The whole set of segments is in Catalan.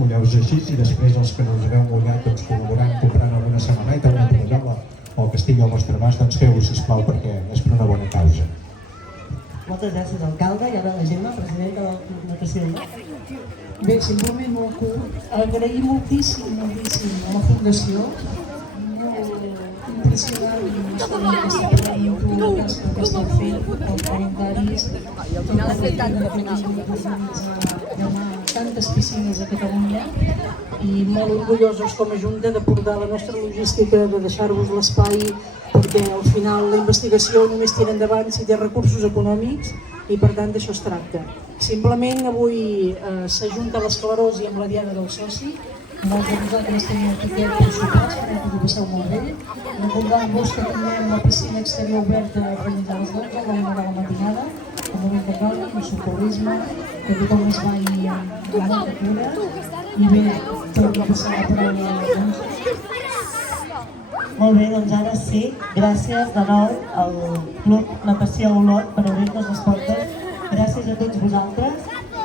mulleu-vos així i després els que no us hagueu mullat doncs col·laborant, comprant alguna samarreta, una tovallola o que estigui al vostre abast, doncs feu-ho, sisplau, perquè és per una bona causa. Moltes gràcies, alcalde, i ara la Gemma, presidenta del Club Natació Olot. Bé, simplement molt curt. Agrair moltíssim a la Fundació, molt impressionant aquesta tasca que esteu fent, els voluntaris, tot el que tenim demà tantes piscines a Catalunya i molt orgullosos com a Junta de portar la nostra logística, de deixar-vos l'espai, perquè al final la investigació només tira endavant si té recursos econòmics i per tant d'això es tracta. Simplement avui s'ajunta l'esclerosi amb la diada del soci. Molts de vosaltres teniu aquest pressupost, crec que ho passeu molt bé. Recordant-vos que tindrem la piscina exterior oberta a partir de les 12, a la 1 de la matinada, amb un intercanvi, un socorrisme, que tothom es vagi amb molta cura. I bé, torno a passar la paraula a l'Àngel. Molt bé, doncs ara sí, gràcies de nou al Club Natació Olot per obrir-nos les portes. Gràcies a tots vosaltres.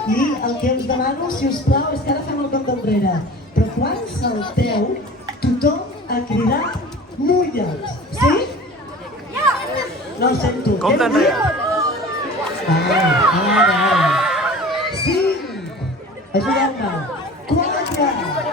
I el que us demano, si us plau, és que ara fem el compte enrere. Però quan salteu, tothom a cridar mulla't. Sí? No ho sento. Compte enrere. Ara. 5. Ajudeu-me. 4.